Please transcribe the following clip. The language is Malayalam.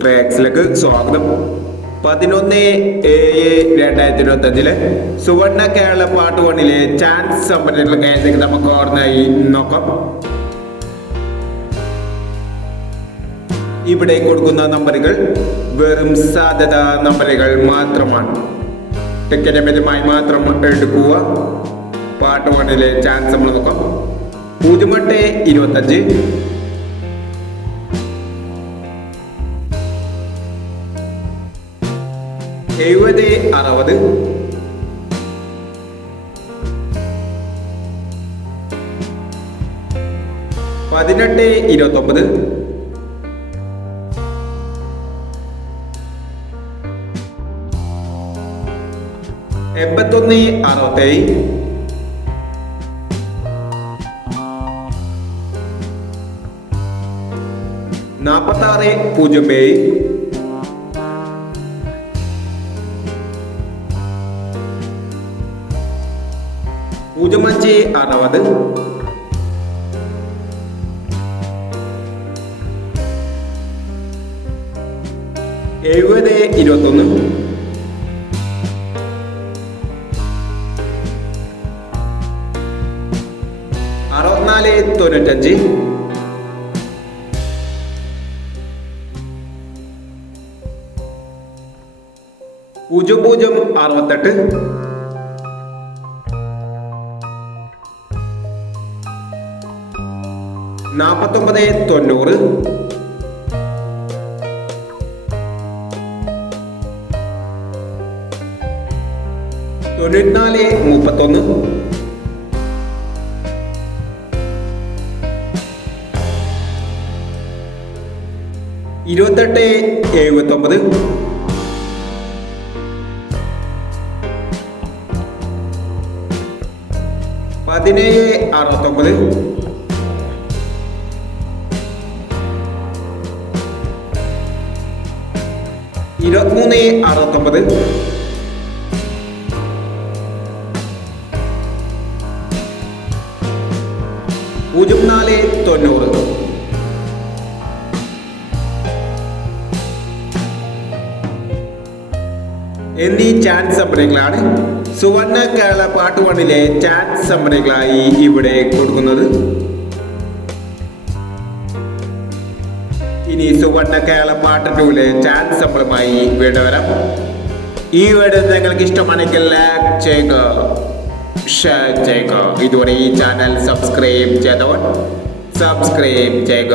ട്രാക്സിലേക്ക് സ്വാഗതം. പതിനൊന്ന് ഏഴ് രണ്ടായിരത്തി ഇരുപത്തി അഞ്ചിൽ സുവർണ കേരള പാട്ട് വണ്ണിലെ ചാൻസ് സംബന്ധിച്ചുള്ള കാര്യത്തിലേക്ക് നമുക്ക് ഓർമ്മയായി നോക്കാം. ഇവിടെ കൊടുക്കുന്ന നമ്പറുകൾ വെറും സാധ്യത നമ്പറുകൾ മാത്രമാണ്. ടിക്കറ്റ് മിതമായി മാത്രം എടുക്കുക. പാട്ട് വണ്ണിലെ ചാൻസ് നമ്മൾ നോക്കാം. പൂജ്യം എട്ട് ഇരുപത്തഞ്ച്. എഴുപത് അറുപത്. പതിനെട്ട് ഇരുപത്തൊമ്പത്. എൺപത്തൊന്ന് അറുപത്തേഴ്. നാൽപ്പത്താറ് പൂജ്യം ഏഴ്. പൂജ്യം അഞ്ച് അറുപത് എഴുപത് ഇരുപത്തൊന്ന്. അറുപത്തിനാല് തൊണ്ണൂറ്റഞ്ച്. പൂജ്യം പൂജ്യം അറുപത്തെട്ട്. നാൽപ്പത്തൊമ്പത് തൊണ്ണൂറ്. തൊണ്ണൂറ്റിനാല് മുപ്പത്തൊന്ന്. ഇരുപത്തെട്ട് എഴുപത്തൊമ്പത്. പതിനേഴ് അറുപത്തൊമ്പത്. ഇരുപത്തിമൂന്ന് അറുപത്തൊമ്പത്. പൂജ്യം നാല് തൊണ്ണൂറ്. എന്നീ ചാൻസ് സംഭരണങ്ങളാണ് സുവർണ കേരള പാട്ട് വണ്ണിലെ ചാൻസ് സംഭരണങ്ങളായി ഇവിടെ കൊടുക്കുന്നത്. ഇനി സുവർണ കേരള പാട്ട് ടൂലെ ചാൻസ് സമ്പളമായി വീണ്ടും വരാം. ഈ വീഡിയോ നിങ്ങൾക്ക് ഇഷ്ടമാണെങ്കിൽ ലൈക്ക് ചെയ്യുക ഷെയർ ചെയ്യുക. ഇതുവരെ ഈ ചാനൽ സബ്സ്ക്രൈബ് ചെയ്തവൻ സബ്സ്ക്രൈബ് ചെയ്യുക.